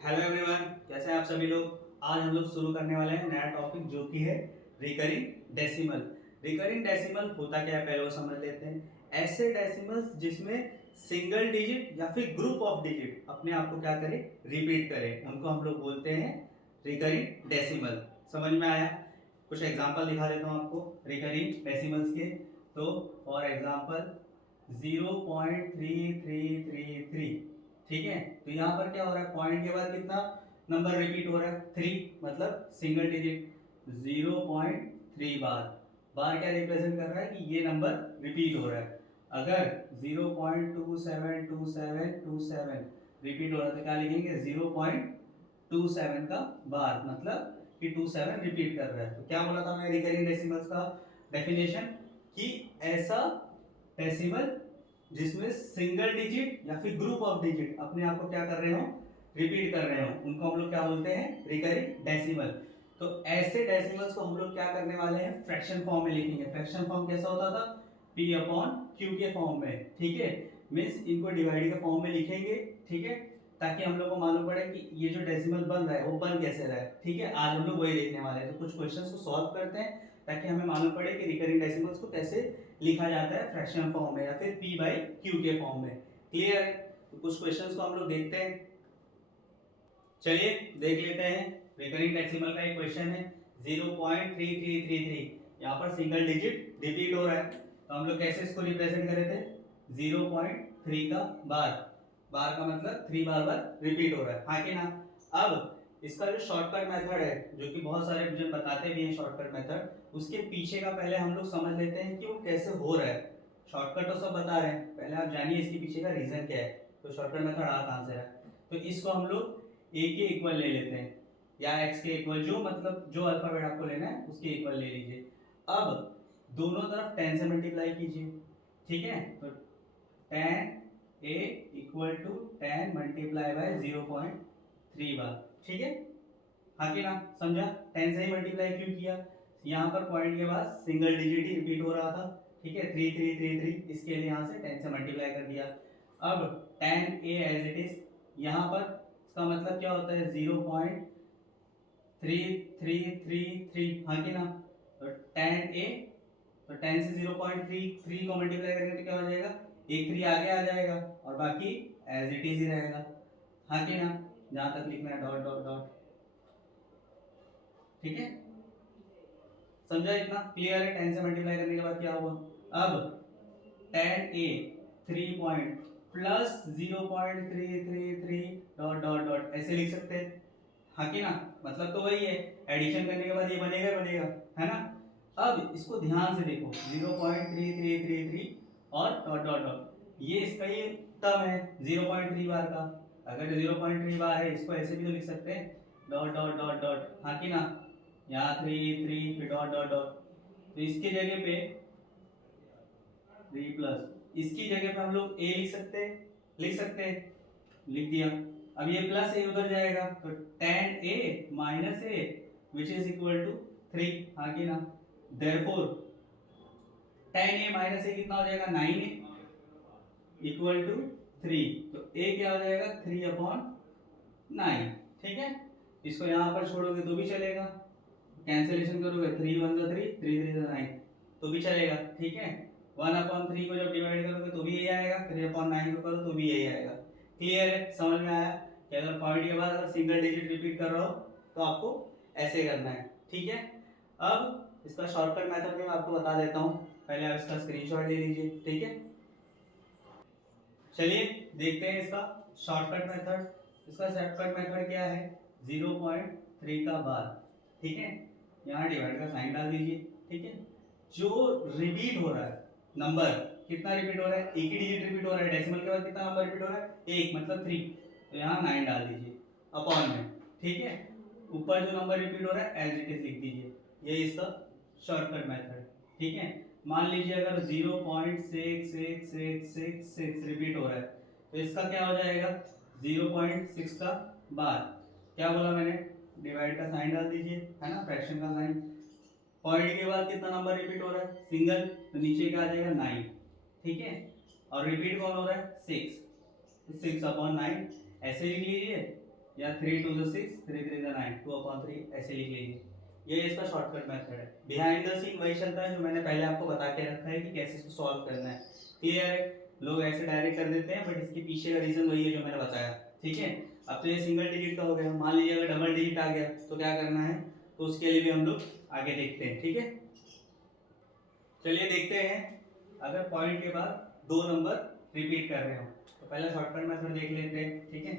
Hello everyone, कैसे हैं आप सभी लोग। आज हम लोग शुरू करने वाले हैं नया टॉपिक जो कि है रिकरिंग डेसिमल। रिकरिंग डेसिमल होता क्या है पहले वो समझ लेते हैं। ऐसे डेसिमल्स जिसमें सिंगल डिजिट या फिर ग्रुप ऑफ डिजिट अपने आप को क्या करे, रिपीट करे, उनको हम लोग बोलते हैं रिकरिंग डेसिमल। समझ में आया। कुछ एग्जांपल दिखा देता हूँ आपको रिकरिंग डेसिमल्स के। तो फॉर एग्जांपल 0.3333, ठीक है। तो यहाँ पर क्या हो रहा है, पॉइंट के बाद कितना नंबर रिपीट हो रहा है, 3, मतलब सिंगल डिजिट 0.3 बार। बार क्या रिप्रेजेंट कर रहा है कि ये नंबर रिपीट हो रहा है। अगर 0.272727 रिपीट हो रहा है तो क्या लिखेंगे, 0.27 का बार, मतलब कि 27 रिपीट कर रहा है। तो क्या बोला था मैं रिकरिंग डेसिमल्स का डेफिनेशन, कि ऐसा डेसिमल जिसमें सिंगल डिजिट या फिर ग्रुप ऑफ डिजिट अपने आप को क्या कर रहे हो, रिपीट कर रहे हो, उनको हम लोग क्या बोलते हैं, रिकरिंग डेसिमल। तो ऐसे डेसिमल्स को हम लोग क्या करने वाले हैं, फ्रैक्शन फॉर्म में लिखेंगे। फ्रैक्शन फॉर्म कैसा होता था, p अपॉन q के फॉर्म में, ठीक है। मींस इनको डिवाइड के फॉर्म में लिखेंगे, ठीक है, ताकि हम लोग को मालूम पड़े कि ये जो डेसिमल बन रहा है वो बन कैसे रहा है, ठीक है। आज हम लोग वही देखने वाले हैं। तो कुछ क्वेश्चंस को सॉल्व करते हैं ताकि हमें मालूम पड़े कि रिकरिंग डेसिमल्स को कैसे लिखा जाता है, फ्रैक्शन फॉर्म में या फिर p बाई q के फॉर्म में। क्लियर है। तो कुछ क्वेश्चंस को हम लोग देखते हैं। चलिए देख लेते हैं। रिकरिंग डेसिमल का एक क्वेश्चन है 0.3333। यहाँ पर सिंगल डिजिट रिपीट हो रहा है, तो हम लोग कैसे इसको रिप्रेजेंट करे थे, 0.3 का बार। बार का मतलब 3 बार बार रिपीट हो रहा है, हाँ कि ना। अब इसका जो शॉर्टकट मेथड है, जो कि बहुत सारे जन बताते भी हैं शॉर्टकट मेथड, उसके पीछे का पहले हम लोग समझ लेते हैं कि वो कैसे हो रहा है। शॉर्टकट तो सब बता रहे हैं, पहले आप जानिए इसके पीछे का रीजन क्या है। तो शॉर्टकट मेथड आ कहां से है, तो इसको हम लोग a के इक्वल ले लेते हैं, या x के इक्वल, जो मतलब जो अल्फाबेट आपको लेना है उसके इक्वल ले लीजिए। अब दोनों तरफ 10 से मल्टीप्लाई कीजिए, ठीक है। तो tan a equal to 10 multiply by 0.3 बार, ठीक है, हाँ कि ना, समझा। 10 से ही मल्टीप्लाई क्यों किया, यहाँ पर पॉइंट के बाद सिंगल डिजिट ही रिपीट हो रहा था, ठीक है, 3333, इसके लिए यहाँ से 10 से मल्टीप्लाई कर दिया। अब tan a as it is, यहाँ पर इसका मतलब क्या होता है, 0.3333, हाँ कि ना। तो tan a, तो 10 से 0.33 को मल्टीप्लाई करेंगे तो क्या हो जाएगा, एक 3 आगे आ जाएगा और बाकी एज इट इज ही रहेगा, हाँ कि ना। जहां तक लिखना है डॉट डॉट डॉट, ठीक है, समझा इतना क्लियर है। 10 से मल्टीप्लाई करने के बाद क्या होगा, अब tan a 3 point plus 0.333 dot dot dot ऐसे लिख सकते हैं, हाँ कि ना। मतलब तो वही है, एडिशन करने के बाद ये बनेगा बनेगा, है ना। अब इसको ध्यान से देखो, 0.3333 और डॉट डॉट डॉट, ये इसका ये टर्म है 0.3 बार का। अगर 0.3 बार है, इसको ऐसे भी तो लिख सकते हैं, डॉट डॉट डॉट डॉट, हाँ कि ना। यहाँ 3 फिर डॉट डॉट डॉट, तो इसके जगह पे 3 प्लस, इसकी जगह पे हम लोग a लिख सकते हैं, लिख सकते हैं, लिख दिया। अब ये प्लस a उधर जाएगा तो tan a minus a which is equal to 3, हाँ कि ना। Therefore tan a minus a कितना हो जाएगा, 9a इक्वल टू 3, तो a क्या हो जाएगा, 3 अपॉन 9, ठीक है। इसको यहाँ पर छोड़ोगे तो भी चलेगा, कैंसिलेशन करोगे, 3 1 जा 3, 3 3 जा 9, तो भी चलेगा, ठीक है। 1/3 को जब डिवाइड करोगे तो भी यही आएगा, 3/9 को करो तो भी यही आएगा। क्लियर है, समझ में आया कि अगर पॉइंट के बाद अगर सिंगल डिजिट रिपीट कर रहा हो तो आपको ऐसे करना है, ठीक है। अब इसका शॉर्टकट मेथड मैं आपको बता देता हूँ, पहले आप इसका स्क्रीनशॉट ले लीजिए, ठीक है। चलिए देखते हैं इसका शॉर्टकट मेथड। इसका शॉर्टकट मेथड क्या है, 0.3 का बार, ठीक है। यहाँ डिवाइड का साइन डाल दीजिए, ठीक है। जो रिपीट हो रहा है नंबर, कितना रिपीट हो रहा है, एक ही डिजिट रिपीट हो रहा है, डेसिमल के बाद कितना नंबर रिपीट हो रहा है, एक, मतलब 3, तो यहाँ 9 डाल दीजिए अपॉन में, ठीक है। ऊपर जो नंबर रिपीट हो रहा है एज इट इज लिख दीजिए, ये इसका शॉर्टकट मेथड, ठीक है। मान लीजिए अगर 0.6666 रिपीट हो रहा है तो इसका क्या हो जाएगा, 0.6 का बार, क्या बोला मैंने, डिवाइड का साइन डाल दीजिए, है ना, फ्रैक्शन का साइन। पॉइंट के बाद कितना नंबर रिपीट हो रहा है, सिंगल, तो नीचे क्या आ जाएगा, 9, ठीक है। और रिपीट कौन हो रहा है, 6, तो 6/9 ऐसे लिख लीजिए, या 3 2 6 3 3 9 2/3 ऐसे लिख लीजिए। ये इसका शॉर्टकट मेथड है। बिहाइंड द सीन वही चलता है जो मैंने पहले आपको बता के रखा है कि कैसे इसको सॉल्व करना है। क्लियर है? लोग ऐसे डायरेक्ट कर देते हैं, बट इसके पीछे का रीजन वही है जो मैंने बताया। ठीक है, अब तो ये सिंगल डिजिट का हो गया। मान लीजिए अगर डबल डिजिट आ गया तो क्या करना है, तो उसके लिए भी हम लोग आगे देखते हैं। ठीक है, चलिए देखते हैं। अगर पॉइंट के बाद दो नंबर रिपीट कर रहे हो तो पहला शॉर्टकट मेथड देख लेते हैं। ठीक है,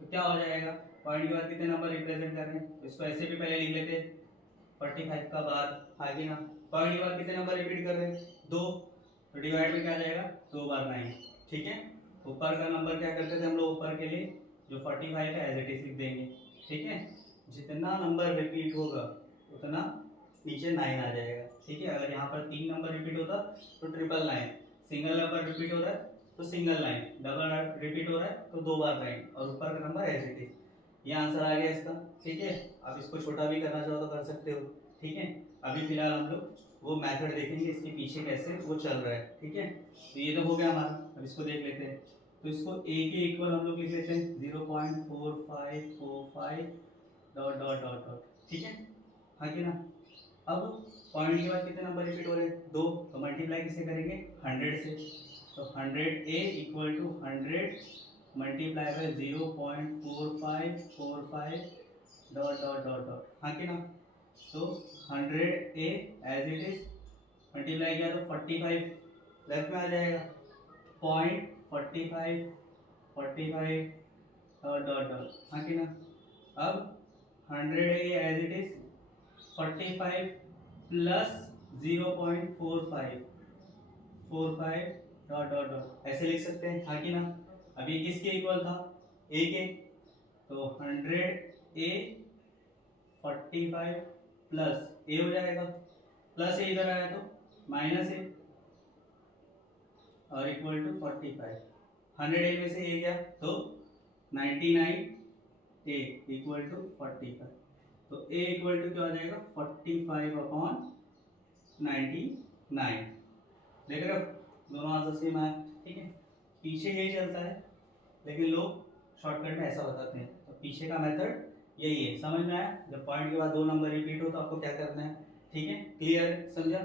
तो क्या हो जाएगा, पॉइंट के बाद कितने नंबर रिप्रेजेंट कर रहे हैं, तो इसको ऐसे भी पहले लिख लेते हैं 45 का बार आगे ना। पॉइंट के बाद कितने नंबर रिपीट कर रहे हैं, 2, तो डिवाइड में क्या जाएगा, 2 बार 9। ठीक है, ऊपर का नंबर क्या करते थे हम लोग, ऊपर के लिए जो 45 है एज इट इज लिख देंगे। ठीक है, जितना नंबर रिपीट होगा उतना नीचे 9 आ जाएगा। ठीक है, अगर यहाँ पर 3 नंबर रिपीट होता तो 999, सिंगल नंबर रिपीट हो रहा है तो सिंगल लाइन, डबल रिपीट हो रहा है तो 2 बार 9 और ऊपर का नंबर एज इट इज। ये आंसर आ गया इसका। ठीक है, आप इसको छोटा भी करना चाहो तो कर सकते हो। ठीक है, अभी फिलहाल हम लोग वो मेथड देखेंगे इसके पीछे कैसे वो चल रहा है। ठीक है, तो ये तो हो गया हमारा। अब इसको देख लेते हैं, तो इसको a के इक्वल हम लोग लिख लेते हैं 0.4545 डॉट डॉट डॉट डॉट। ठीक है, हाँ कि ना। अब पॉइंट के बाद कितने नंबर रिपीट हो रहे हैं, 2, तो मल्टीप्लाई किससे करेंगे, 100 से। तो 100a equal to 100 multiply by 0.4545 dot dot dot dot, हाँ कि ना। तो 100a as it is multiply किया तो 45 लेफ्ट में आ जाएगा, 0.45 डॉट डॉट डॉट, हाँ कि ना। अब 100a as it is 45 plus 0.45 dot dot dot ऐसे लिख सकते हैं, हाँ कि ना। अभी किसके इक्वल था, a के, तो 100a 45 प्लस a हो जाएगा, प्लस a इधर आया तो माइनस a और इक्वल टू 45। 100a में से a गया तो 99a इक्वल टू 45। तो a इक्वल टू क्या हो जाएगा, 45/99। देख रहे हो, दोनों आंसर सेम आए। ठीक है, पीछे यही चलता है लेकिन लोग शॉर्टकट में ऐसा बताते हैं। तो पीछे का मेथड यही है, समझ में आया। जब पॉइंट के बाद 2 नंबर रिपीट हो तो आपको क्या करना है। ठीक है, क्लियर, समझा।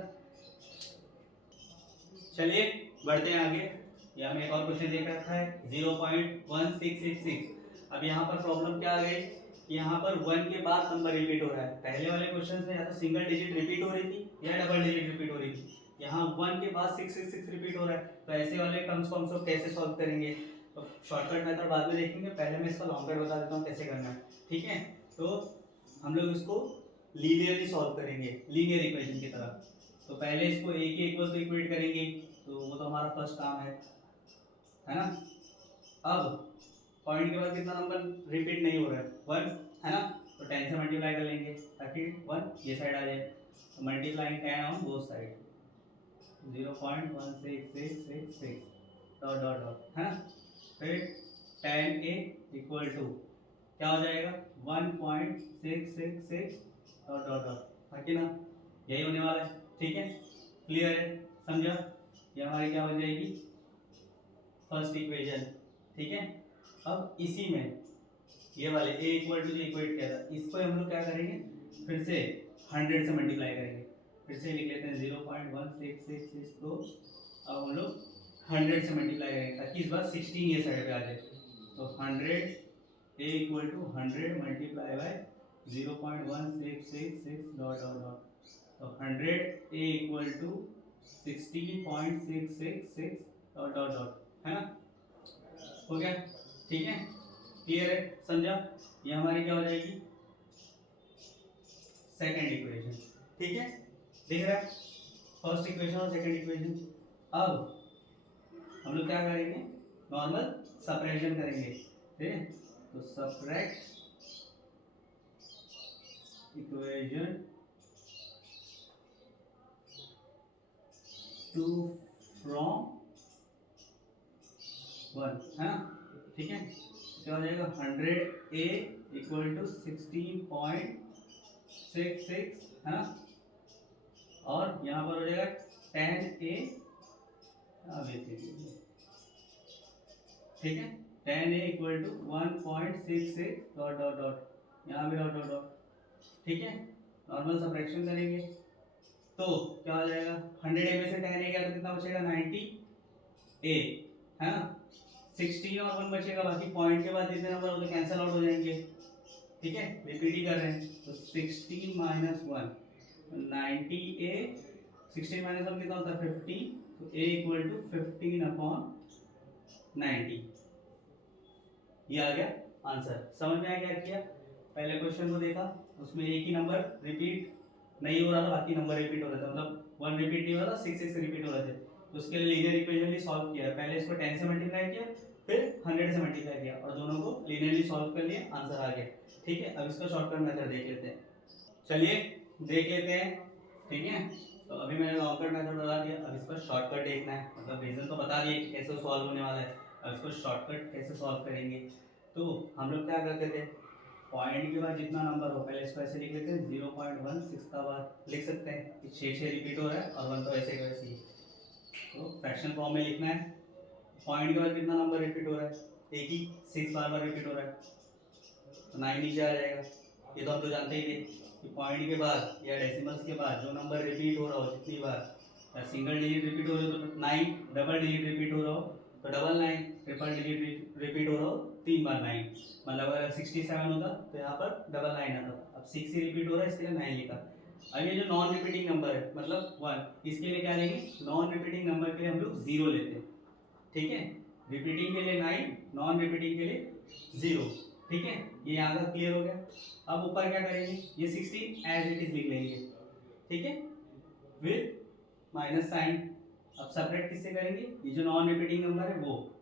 चलिए बढ़ते हैं आगे। यहाँ में एक और क्वेश्चन देख रखा है 0.1666। अब यहाँ पर प्रॉब्लम क्या आ गई, यहाँ पर 1 के बाद नंबर रिपीट हो रहा है। पहले वाले क्वेश्चन में या तो सिंगल डिजिट रिपीट हो रही थी या डबल डिजिट रिपीट हो रही थी। यहाँ 1 के बाद 666 रिपीट हो रहा है, तो ऐसे वाले टर्म्स को हम सब कैसे सॉल्व करेंगे। तो शॉर्टकट मेथड बाद में देखेंगे, पहले मैं इसका लॉन्ग कट बता देता हूँ कैसे करना है। ठीक है, तो हम लोग इसको लीनियरली सॉल्व करेंगे, लीनियर इक्वेशन की तरह। तो पहले इसको a के इक्वल टू इक्वेट करेंगे, तो वो तो हमारा फर्स्ट काम है ना। अब पॉइंट के बाद कितना नंबर रिपीट नहीं हो रहा है, 1 है ना, तो 10 से मल्टीप्लाई कर लेंगे ताकि 1 ये साइड आ जाए। तो multiplying 10 on both side, 0.16666 dot dot dot, है ना। फिर 10a इक्वल टू क्या हो जाएगा, 1.666 डॉट डॉट डॉट, है कि ना। यही होने वाला है। ठीक है, क्लियर है, समझा। ये हमारी क्या हो जाएगी, फर्स्ट इक्वेशन। ठीक है, अब इसी में ये वाले a इक्वल टू जो इक्वेट किया था इसको हम लोग क्या करेंगे, फिर से 100 से मल्टीप्लाई करेंगे। फिर से लिख लेते हैं 0.1666 को अब हम लोग 100 से मल्टीप्लाई करेंगे ताकि इस बार 16 ये साइड पे आ जाए। तो 100 a equal to 100 multiply by 0.1666 dot dot dot, तो 100 a equal to 16.666 dot dot dot, है ना। हो गया, ठीक है, क्लियर है, समझा। ये हमारी क्या हो जाएगी, सेकंड इक्वेशन। ठीक है, दिख रहा है फर्स्ट इक्वेशन और सेकंड इक्वेशन। अब हम लोग क्या करेंगे, नॉर्मल सपरेशन करेंगे। ठीक है, तो सब्ट्रैक्ट इक्वेशन 2 फ्रॉम 1, है ना। ठीक है, क्या हो जाएगा 100a इक्वल टू 16.66, है ना। और यहाँ पर हो जाएगा 10a, ठीक है 10a equal to 1.66 dot dot dot, यहाँ भी डॉट डॉट डॉट, ठीक है। नॉर्मल सब्ट्रैक्शन करेंगे तो क्या हो जाएगा, 100a में से 10a गया तो कितना बचेगा, 90a, है ना। 16 और 1 बचेगा, बाकी पॉइंट के बाद जितने नंबर होते कैंसिल आउट हो जाएंगे, ठीक है। रिपीट ही कर रहे हैं तो 16 माइनस 1 90a, 16 माइनस 1 कितना होता है 15, तो a इक्वल टू 15 अपॉन 90, ये आ गया आंसर। समझ में आया क्या किया, पहले क्वेश्चन को देखा उसमें एक ही नंबर रिपीट नहीं हो रहा था, बाकी नंबर रिपीट हो रहा था, मतलब 1 रिपीट नहीं हो रहा था, 6 रिपीट हो रहे थे, तो उसके लिए लीनियर इक्वेशन भी सॉल्व किया। पहले इसको 10 से मल्टीप्लाई किया, फिर 100 से मल्टीप्लाई किया और दोनों को लीनियरली सॉल्व कर लिया, आंसर आ गया, ठीक है। अब इसका शॉर्टकट मेथड देख लेते हैं, चलिए देख लेते हैं, ठीक है। तो अभी मैंने लॉन्ग कट मेथड बता दिया, अब इसका शॉर्टकट देखना है, मतलब रीजन तो बता दिए कि कैसे सॉल्व होने वाला है, अब इसको शॉर्टकट कैसे सॉल्व करेंगे। तो हम लोग क्या करते थे, पॉइंट के बाद जितना नंबर हो पहले इसको ऐसे लिख लेते हैं, 0.16 का बाद लिख सकते हैं कि 6 रिपीट हो रहा है और 1 तो ऐसे वैसे ही, तो फ्रैक्शन फॉर्म में लिखना है। पॉइंट के बाद कितना नंबर रिपीट हो रहा है, एक ही 6 बार बार रिपीट हो रहा है, तो 9 नीचे आ जाएगा। ये तो हम तो जानते ही थे कि पॉइंट के बाद या डेसिमल्स के बाद जो नंबर रिपीट हो रहा हो जितनी बार, या सिंगल डिजिट रिपीट हो रहा हो तो 9, डबल डिजिट रिपीट हो रहा हो तो डबल 9, ट्रिपल डिजिट रिपीट हो रहा हो 3 बार 9, मतलब अगर 67 होता तो यहाँ पर डबल 9 आता, अब 6 ही रिपीट हो रहा है इसके लिए 9 लिखा। अब ये जो नॉन रिपीटिंग नंबर है मतलब 1, इसके लिए क्या लेंगे, नॉन रिपीटिंग नंबर के लिए हम लोग 0 लेते हैं, ठीक है। रिपीटिंग के लिए 9, नॉन रिपीटिंग के लिए 0, ठीक है। ये यहाँ का क्लियर हो गया। अब ऊपर क्या करेंगे, ये 16 एज इट इज लिख लेंगे, ठीक है, विद माइनस साइन। अब सेपरेट किससे करेंगे, ये जो नॉन रिपीटिंग नंबर है वो,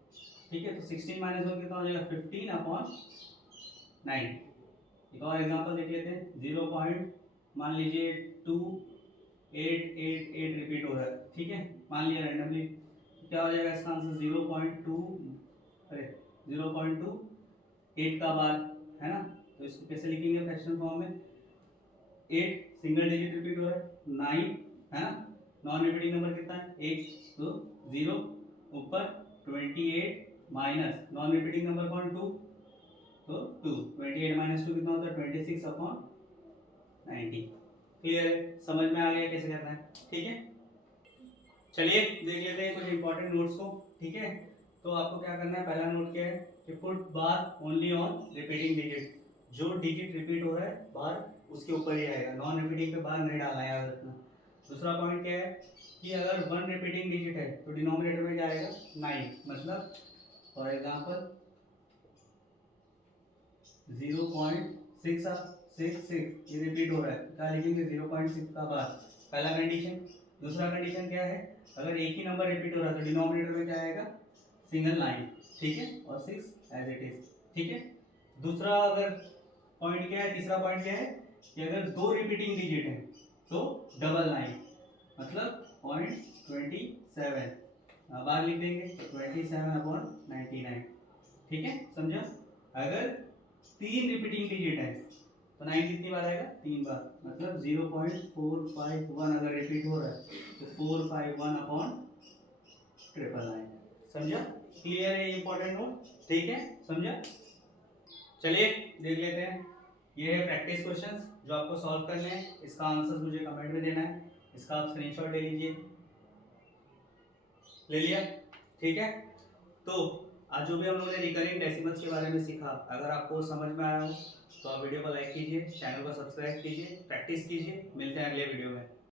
ठीक है। तो 16 माइनस 1 कितना हो जाएगा, 15 अपॉन 9। एक और एग्जांपल देख लेते हैं, 0. मान लीजिए 2888 रिपीट हो रहा है, ठीक है, मान लिया रैंडमली, क्या हो जाएगा इसका आंसर 0.2, अरे 0.28 का बार, है ना। तो इसको कैसे लिखेंगे फ्रैक्शन फॉर्म में, 8 सिंगल डिजिट रिपीट हो रहा है, 9, है ना, नॉन रिपीटिंग नंबर कितना है 1, तो 0 ऊपर 28 माइनस नॉन रिपीटिंग नंबर कौन 2, तो 2, 28 माइनस 2 कितना होता है 26 अपॉन 90। क्लियर है, समझ में आ गया कैसे करना है, ठीक है। चलिए देख लेते हैं कुछ इंपॉर्टेंट नोट्स को, ठीक है। तो आपको क्या करना है, पहला नोट क्या है कि put bar only on repeating digit, जो डिजिट रिपीट हो रहा है बार उसके ऊपर ही आएगा, नॉन रिपीटिंग पे बार नहीं डालना है, याद रखना। दूसरा पॉइंट क्या है कि अगर 1 रिपीटिंग डिजिट है तो डिनोमिनेटर में क्या आएगा 9, मतलब फॉर एग्जांपल 0.666 ये रिपीट हो रहा है, क्या लिखेंगे 0.6 का बार, पहला कंडीशन। दूसरा कंडीशन क्या है, अगर एक ही नंबर रिपीट हो रहा है तो डिनोमिनेटर में क्या आएगा सिंगल 9, ठीक है, और 6 एज इट इज, ठीक है। दूसरा अगर पॉइंट क्या है, तीसरा पॉइंट क्या है कि अगर 2 रिपीटिंग डिजिट है तो डबल 9, मतलब 0.27 बार लिख देंगे तो 27/99, ठीक है, समझा। अगर 3 रिपीटिंग डिजिट है तो 9 कितनी बार आएगा 3 बार, मतलब 0.451 अगर रिपीट हो रहा है तो 451/999, समझा। क्लियर है, इंपॉर्टेंट नोट, ठीक है, समझा। चलिए देख लेते हैं, ये है प्रैक्टिस क्वेश्चंस जो आपको सॉल्व करने हैं, इसका आंसर मुझे कमेंट में देना है, इसका आप स्क्रीनशॉट ले लीजिए, ले लिया, ठीक है। तो आज जो भी हम लोगों ने रिकरिंग डेसिमल्स के बारे में सीखा, अगर आपको समझ में आया हो तो आप वीडियो को लाइक कीजिए, चैनल को सब्सक्राइब कीजिए, प्रैक्टिस कीजिए, मिलते हैं अगले वीडियो में।